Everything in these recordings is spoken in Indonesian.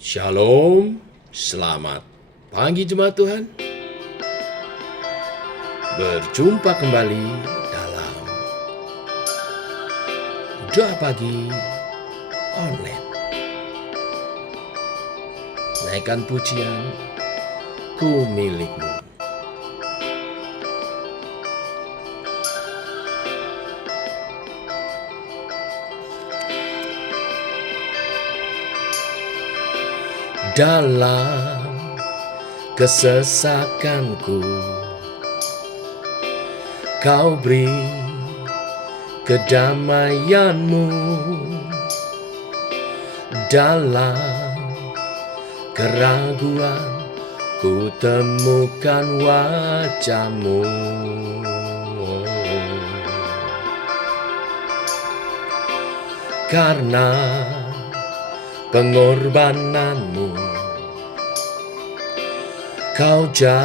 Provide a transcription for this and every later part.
Shalom, selamat pagi jemaat Tuhan. Berjumpa kembali dalam doa pagi online. Naikkan pujian, ku milikmu. Dalam kesesakanku, kau beri kedamaianmu. Dalam keraguan, ku temukan wajahmu. Karena pengorbananmu, kau jadikanku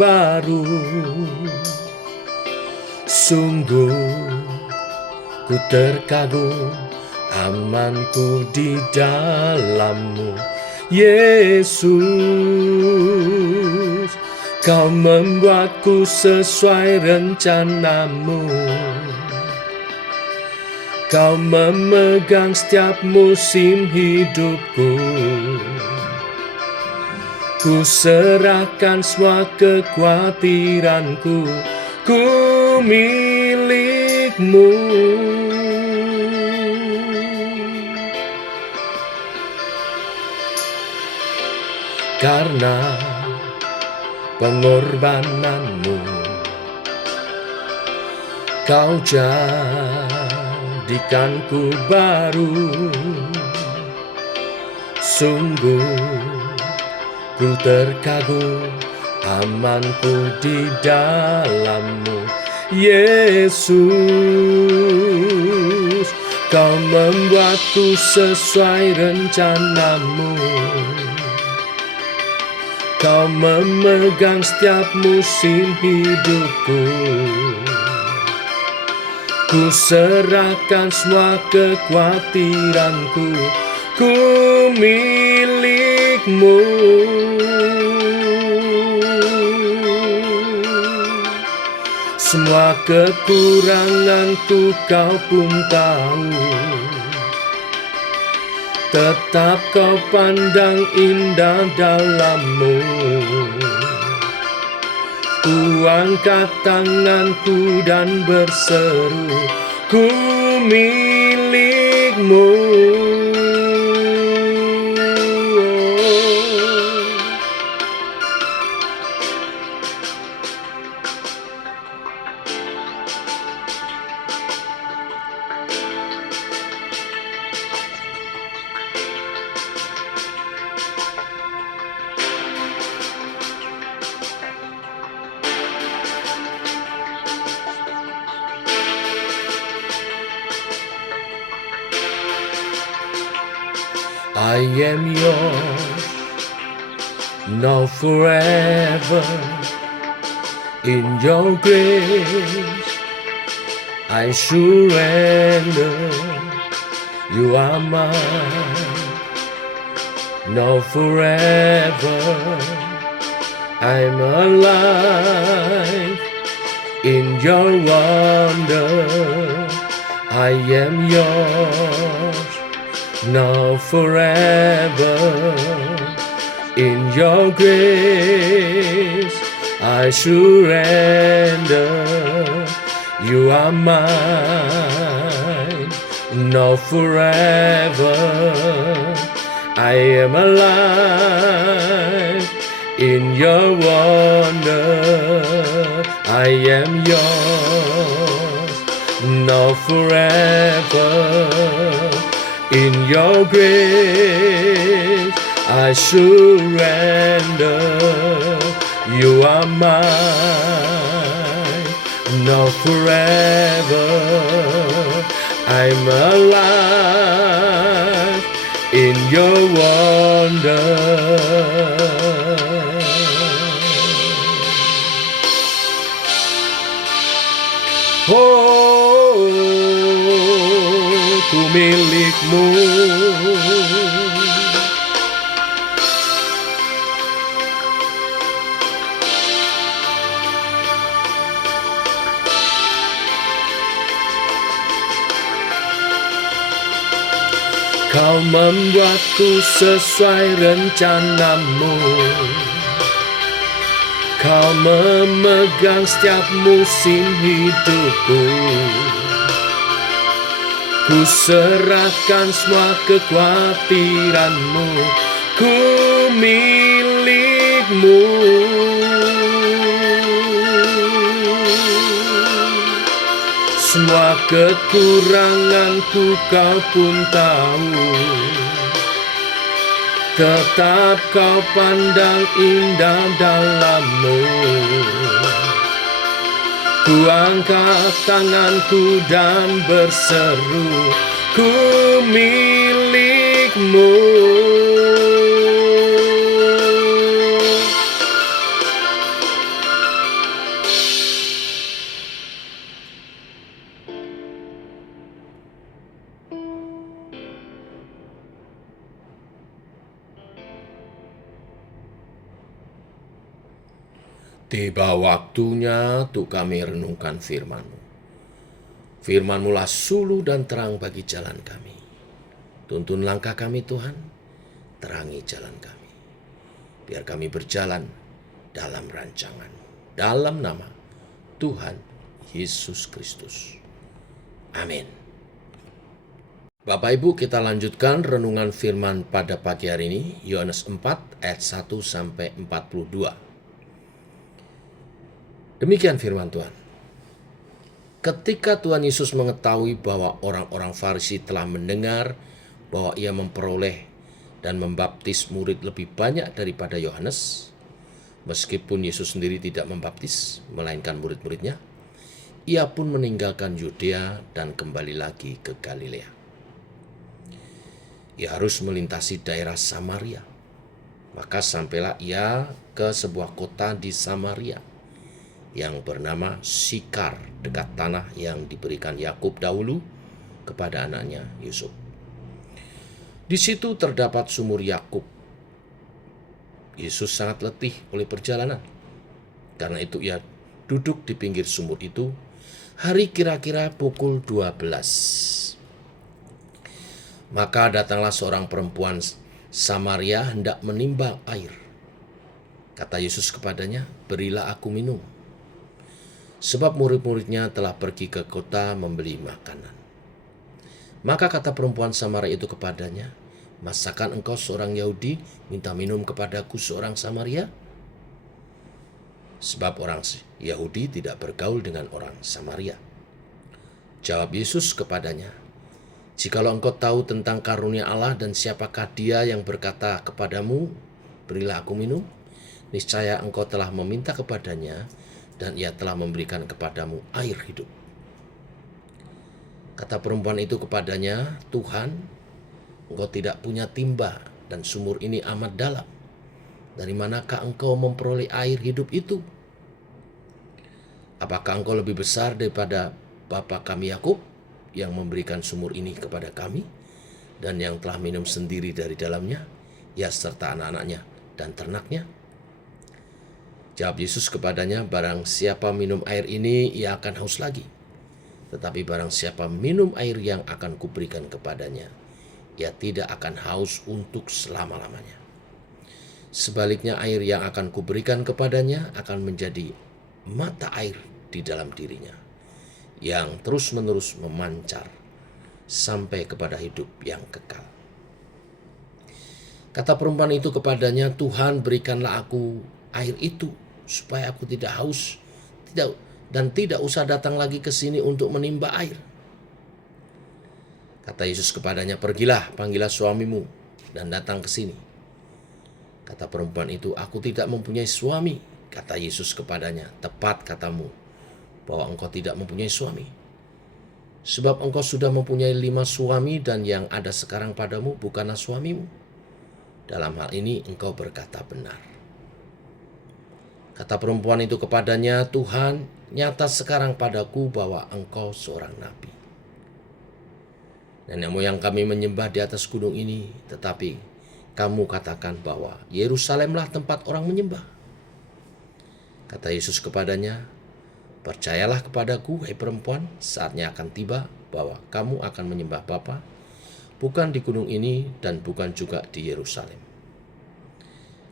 baru. Sungguh ku terkagum, amanku di dalammu. Yesus, kau membuatku sesuai rencanamu. Kau memegang setiap musim hidupku. Ku serahkan semua kekhawatiranku, ku milikmu. Karena pengorbananmu, kau jadikanku baru. Sungguh ku terkagum, amanku di dalammu. Yesus, kau membuatku sesuai rencanamu. Kau memegang setiap musim hidupku. Ku serahkan semua kekhawatiranku, ku milikmu. Semua kekuranganku kau pun tahu. Tetap kau pandang indah dalammu. Ku angkat tanganku dan berseru, ku milikmu. I am yours, now forever. In your grace, I surrender. You are mine, now forever. I'm alive in your wonder. I am yours, now forever. In your grace, I surrender. You are mine, now forever. I am alive in your wonder. I am yours, now forever. In your grace, I surrender. You are mine, now forever. I'm alive in your wonder. Oh, ku milikmu. Kau membuatku sesuai rencanamu. Kau memegang setiap musim hidupku. Ku serahkan semua kekhawatiranmu. Ku milikmu. Semua kekuranganku kau pun tahu. Tetap kau pandang indah dalammu. Ku angkat tanganku dan berseru, ku milikmu. Tiba waktunya untuk kami renungkan firman-Mu. Firman-Mu lah suluh dan terang bagi jalan kami. Tuntun langkah kami Tuhan, terangi jalan kami. Biar kami berjalan dalam rancangan-Mu. Dalam nama Tuhan Yesus Kristus. Amin. Bapak Ibu, kita lanjutkan renungan firman pada pagi hari ini, Yohanes 4 ayat 1 sampai 42. Demikian firman Tuhan. Ketika Tuhan Yesus mengetahui bahwa orang-orang Farisi telah mendengar bahwa ia memperoleh dan membaptis murid lebih banyak daripada Yohanes, meskipun Yesus sendiri tidak membaptis, melainkan murid-muridnya, ia pun meninggalkan Yudea dan kembali lagi ke Galilea. Ia harus melintasi daerah Samaria. Maka sampailah ia ke sebuah kota di Samaria yang bernama Sikar, dekat tanah yang diberikan Yakub dahulu kepada anaknya Yusuf. Di situ terdapat sumur Yakub. Yesus sangat letih oleh perjalanan. Karena itu ia duduk di pinggir sumur itu. Hari kira-kira pukul 12. Maka datanglah seorang perempuan Samaria hendak menimba air. Kata Yesus kepadanya, "Berilah aku minum." Sebab murid-muridnya telah pergi ke kota membeli makanan. Maka kata perempuan Samaria itu kepadanya, "Masakan engkau seorang Yahudi minta minum kepadaku seorang Samaria?" Sebab orang Yahudi tidak bergaul dengan orang Samaria. Jawab Yesus kepadanya, "Jikalau engkau tahu tentang karunia Allah dan siapakah dia yang berkata kepadamu, 'Berilah aku minum,' niscaya engkau telah meminta kepadanya, dan ia telah memberikan kepadamu air hidup." Kata perempuan itu kepadanya, "Tuhan, engkau tidak punya timba dan sumur ini amat dalam. Dari manakah engkau memperoleh air hidup itu? Apakah engkau lebih besar daripada bapa kami Yakub yang memberikan sumur ini kepada kami dan yang telah minum sendiri dari dalamnya, ia serta anak-anaknya dan ternaknya?" Jawab Yesus kepadanya, "Barang siapa minum air ini, ia akan haus lagi. Tetapi barang siapa minum air yang akan kuberikan kepadanya, ia tidak akan haus untuk selama-lamanya. Sebaliknya air yang akan kuberikan kepadanya akan menjadi mata air di dalam dirinya, yang terus-menerus memancar sampai kepada hidup yang kekal." Kata perempuan itu kepadanya, "Tuhan, berikanlah aku air itu, supaya aku tidak haus dan tidak usah datang lagi ke sini untuk menimba air." Kata Yesus kepadanya, "Pergilah, panggillah suamimu dan datang ke sini." Kata perempuan itu, "Aku tidak mempunyai suami." Kata Yesus kepadanya, "Tepat katamu bahwa engkau tidak mempunyai suami. Sebab engkau sudah mempunyai 5 suami dan yang ada sekarang padamu bukanlah suamimu. Dalam hal ini engkau berkata benar." Kata perempuan itu kepadanya, "Tuhan, nyata sekarang padaku bahwa engkau seorang nabi. Nenek moyang kami menyembah di atas gunung ini, tetapi kamu katakan bahwa Yerusalemlah tempat orang menyembah. Kata Yesus kepadanya, percayalah kepadaku, hai perempuan, saatnya akan tiba bahwa kamu akan menyembah Bapa, bukan di gunung ini dan bukan juga di Yerusalem.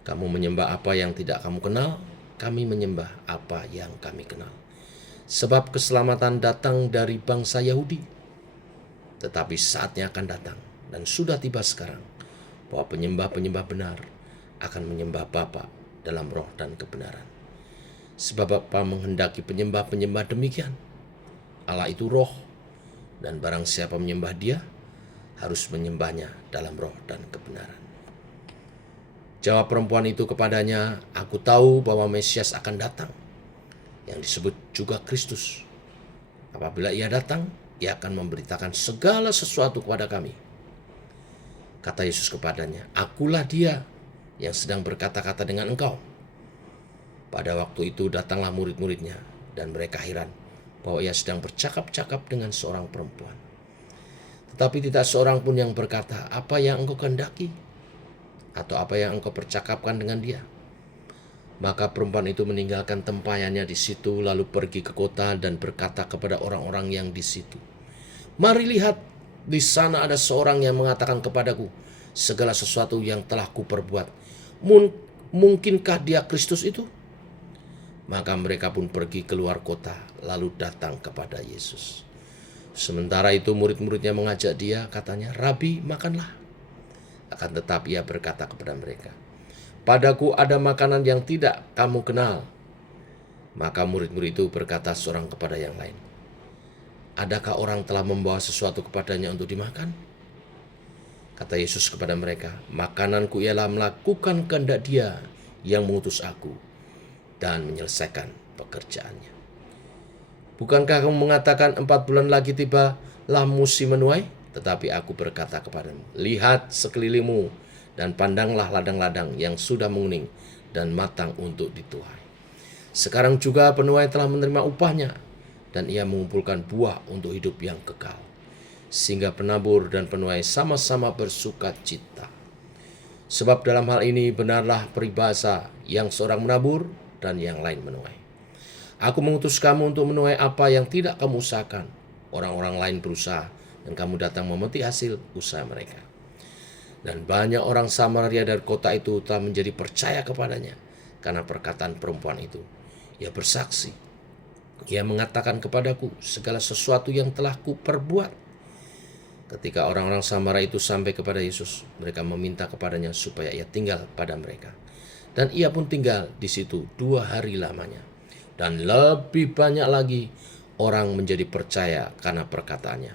Kamu menyembah apa yang tidak kamu kenal, kami menyembah apa yang kami kenal. Sebab keselamatan datang dari bangsa Yahudi. Tetapi saatnya akan datang, dan sudah tiba sekarang, bahwa penyembah-penyembah benar akan menyembah Bapa dalam roh dan kebenaran. Sebab Bapa menghendaki penyembah-penyembah demikian. Allah itu roh, dan barang siapa menyembah Dia, harus menyembahnya dalam roh dan kebenaran. Jawab perempuan itu kepadanya, aku tahu bahwa Mesias akan datang, yang disebut juga Kristus. Apabila Ia datang, Ia akan memberitakan segala sesuatu kepada kami. Kata Yesus kepadanya, akulah Dia yang sedang berkata-kata dengan engkau. Pada waktu itu datanglah murid-muridnya, dan mereka heran bahwa Ia sedang bercakap-cakap dengan seorang perempuan. Tetapi tidak seorang pun yang berkata, apa yang engkau kehendaki? Atau apa yang engkau percakapkan dengan dia? Maka perempuan itu meninggalkan tempayannya di situ, lalu pergi ke kota dan berkata kepada orang-orang yang di situ, mari lihat, di sana ada seorang yang mengatakan kepadaku segala sesuatu yang telah kuperbuat. Mungkinkah dia Kristus itu? Maka mereka pun pergi keluar kota, lalu datang kepada Yesus. Sementara itu murid-muridnya mengajak dia, katanya, Rabi, makanlah. Akan tetapi ia berkata kepada mereka, padaku ada makanan yang tidak kamu kenal. Maka murid-murid itu berkata seorang kepada yang lain, adakah orang telah membawa sesuatu kepadanya untuk dimakan? Kata Yesus kepada mereka, makananku ialah melakukan kehendak Dia yang mengutus aku dan menyelesaikan pekerjaannya. Bukankah kamu mengatakan 4 bulan lagi tibalah musim menuai? Tetapi aku berkata kepadamu, lihat sekelilingmu dan pandanglah ladang-ladang yang sudah menguning dan matang untuk dituai. Sekarang juga penuai telah menerima upahnya, dan ia mengumpulkan buah untuk hidup yang kekal. Sehingga penabur dan penuai sama-sama bersuka cita. Sebab dalam hal ini benarlah peribahasa, yang seorang menabur dan yang lain menuai. Aku mengutus kamu untuk menuai apa yang tidak kamu usahakan. Orang-orang lain berusaha, dan kamu datang memetik hasil usaha mereka. Dan banyak orang Samaria dari kota itu telah menjadi percaya kepadanya karena perkataan perempuan itu. Ia bersaksi, ia mengatakan kepadaku segala sesuatu yang telah kuperbuat. Ketika orang-orang Samaria itu sampai kepada Yesus, mereka meminta kepadanya supaya ia tinggal pada mereka. Dan ia pun tinggal di situ 2 hari lamanya. Dan lebih banyak lagi orang menjadi percaya karena perkataannya.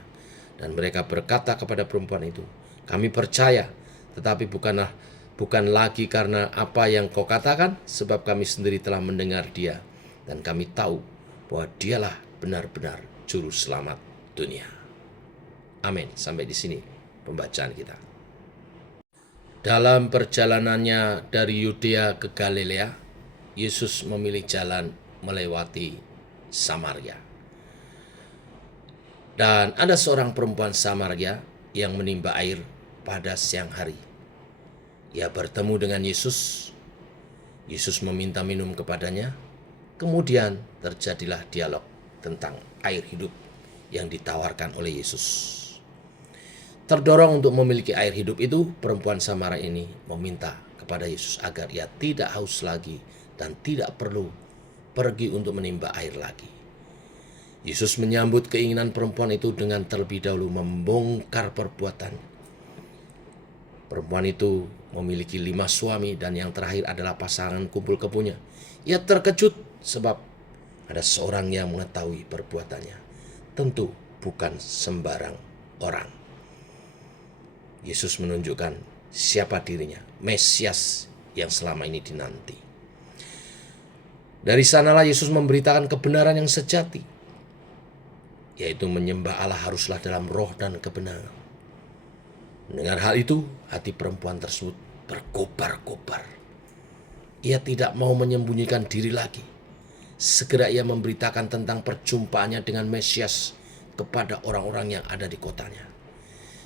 Dan mereka berkata kepada perempuan itu, kami percaya, tetapi bukan lagi karena apa yang kau katakan, sebab kami sendiri telah mendengar Dia, dan kami tahu bahwa Dialah benar-benar juru selamat dunia. Amin. Sampai di sini pembacaan kita. Dalam perjalanannya dari Yudea ke Galilea, Yesus memilih jalan melewati Samaria. Dan ada seorang perempuan Samaria yang menimba air pada siang hari. Ia bertemu dengan Yesus. Yesus meminta minum kepadanya. Kemudian terjadilah dialog tentang air hidup yang ditawarkan oleh Yesus. Terdorong untuk memiliki air hidup itu, perempuan Samaria ini meminta kepada Yesus agar ia tidak haus lagi dan tidak perlu pergi untuk menimba air lagi. Yesus menyambut keinginan perempuan itu dengan terlebih dahulu membongkar perbuatannya. Perempuan itu memiliki 5 suami dan yang terakhir adalah pasangan kumpul kebunnya. Ia terkejut sebab ada seorang yang mengetahui perbuatannya. Tentu bukan sembarang orang. Yesus menunjukkan siapa dirinya, Mesias yang selama ini dinanti. Dari sanalah Yesus memberitakan kebenaran yang sejati, yaitu menyembah Allah haruslah dalam roh dan kebenaran. Mendengar hal itu, hati perempuan tersebut berkobar-kobar. Ia tidak mau menyembunyikan diri lagi. Segera ia memberitakan tentang perjumpaannya dengan Mesias kepada orang-orang yang ada di kotanya.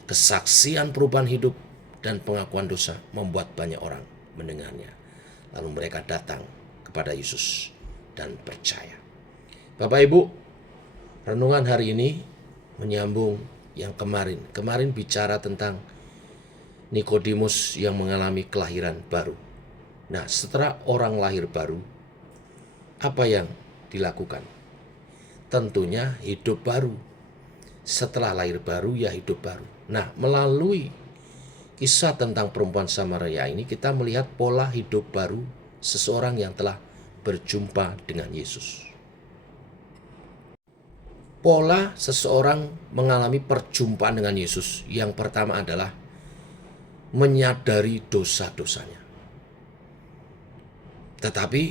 Kesaksian perubahan hidup dan pengakuan dosa membuat banyak orang mendengarnya. Lalu mereka datang kepada Yesus dan percaya. Bapak Ibu, renungan hari ini menyambung yang kemarin. Kemarin bicara tentang Nikodemus yang mengalami kelahiran baru. Nah, setelah orang lahir baru, apa yang dilakukan? Tentunya hidup baru. Setelah lahir baru, ya hidup baru. Nah, melalui kisah tentang perempuan Samaria ini, kita melihat pola hidup baru seseorang yang telah berjumpa dengan Yesus. Pola seseorang mengalami perjumpaan dengan Yesus yang pertama adalah menyadari dosa-dosanya. Tetapi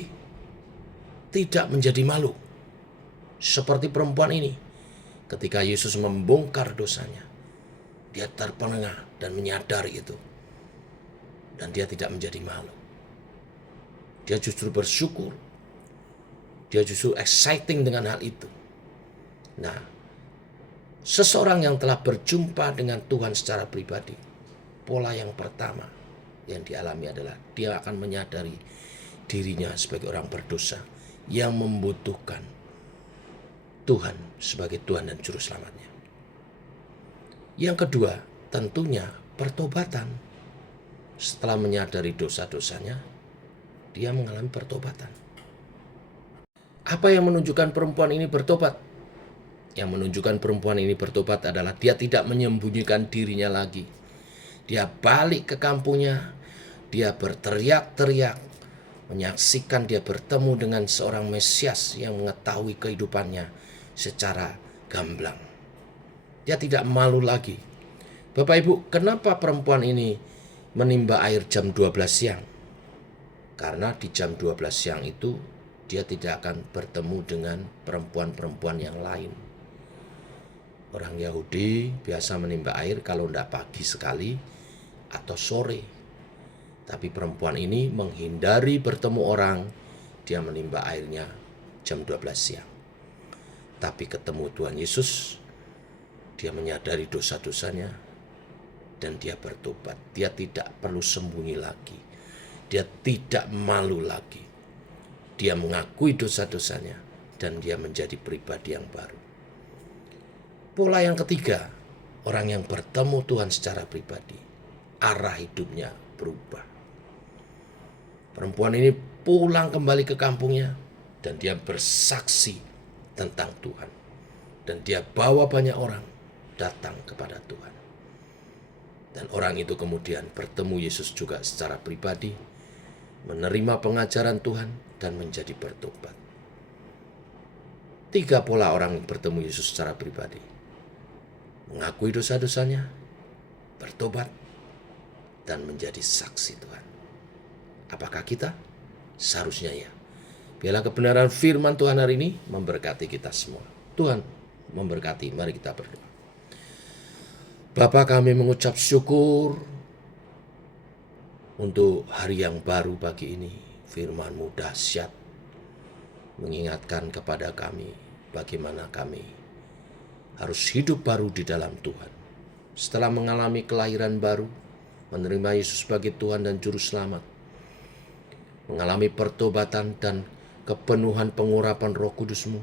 tidak menjadi malu. Seperti perempuan ini, ketika Yesus membongkar dosanya, dia terpengah dan menyadari itu. Dan dia tidak menjadi malu. Dia justru bersyukur. Dia justru exciting dengan hal itu. Nah, seseorang yang telah berjumpa dengan Tuhan secara pribadi, pola yang pertama yang dialami adalah dia akan menyadari dirinya sebagai orang berdosa yang membutuhkan Tuhan sebagai Tuhan dan Juru Selamatnya. Yang kedua, tentunya pertobatan. Setelah menyadari dosa-dosanya, dia mengalami pertobatan. Apa yang menunjukkan perempuan ini bertobat? Yang menunjukkan perempuan ini bertobat adalah dia tidak menyembunyikan dirinya lagi. Dia balik ke kampungnya, dia berteriak-teriak, menyaksikan dia bertemu dengan seorang Mesias yang mengetahui kehidupannya secara gamblang. Dia tidak malu lagi. Bapak Ibu, kenapa perempuan ini menimba air jam 12 siang? Karena di jam 12 siang itu dia tidak akan bertemu dengan perempuan-perempuan yang lain. Orang Yahudi biasa menimba air kalau tidak pagi sekali atau sore. Tapi perempuan ini menghindari bertemu orang, dia menimba airnya jam 12 siang. Tapi ketemu Tuhan Yesus, dia menyadari dosa-dosanya dan dia bertobat. Dia tidak perlu sembunyi lagi. Dia tidak malu lagi. Dia mengakui dosa-dosanya dan dia menjadi pribadi yang baru. Pola yang ketiga, orang yang bertemu Tuhan secara pribadi, arah hidupnya berubah. Perempuan ini pulang kembali ke kampungnya dan dia bersaksi tentang Tuhan. Dan dia bawa banyak orang datang kepada Tuhan. Dan orang itu kemudian bertemu Yesus juga secara pribadi, menerima pengajaran Tuhan dan menjadi bertobat. 3 pola orang bertemu Yesus secara pribadi. Mengakui dosa-dosanya, bertobat, dan menjadi saksi Tuhan. Apakah kita? Seharusnya ya. Biarlah kebenaran firman Tuhan hari ini memberkati kita semua. Tuhan memberkati, mari kita berdoa. Bapa, kami mengucap syukur untuk hari yang baru pagi ini. Firman-Mu dahsyat mengingatkan kepada kami bagaimana kami harus hidup baru di dalam Tuhan. Setelah mengalami kelahiran baru, menerima Yesus sebagai Tuhan dan Juru Selamat, mengalami pertobatan dan kepenuhan pengurapan Roh Kudus-Mu,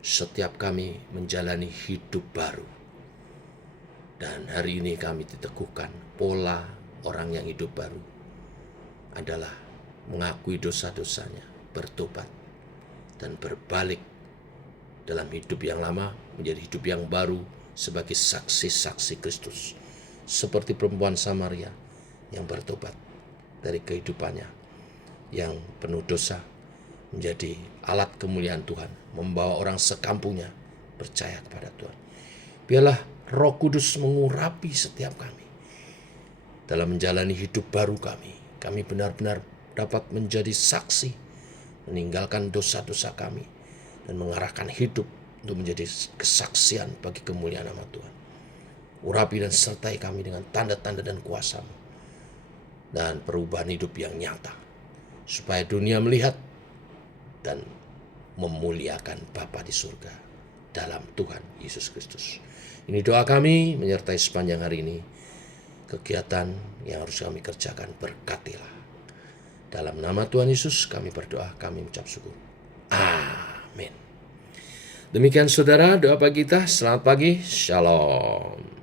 setiap kami menjalani hidup baru. Dan hari ini kami diteguhkan pola orang yang hidup baru adalah mengakui dosa-dosanya, bertobat, dan berbalik dalam hidup yang lama menjadi hidup yang baru sebagai saksi-saksi Kristus. Seperti perempuan Samaria yang bertobat dari kehidupannya yang penuh dosa menjadi alat kemuliaan Tuhan, membawa orang sekampungnya percaya kepada Tuhan. Biarlah Roh Kudus mengurapi setiap kami dalam menjalani hidup baru kami. Kami benar-benar dapat menjadi saksi, meninggalkan dosa-dosa kami, dan mengarahkan hidup untuk menjadi kesaksian bagi kemuliaan nama Tuhan. Urapi dan sertai kami dengan tanda-tanda dan kuasa-Mu, dan perubahan hidup yang nyata, supaya dunia melihat dan memuliakan Bapa di surga dalam Tuhan Yesus Kristus. Ini doa kami menyertai sepanjang hari ini. Kegiatan yang harus kami kerjakan, berkatilah. Dalam nama Tuhan Yesus kami berdoa, kami mengucap syukur. Amin. Demikian saudara, doa pagi kita. Selamat pagi, shalom.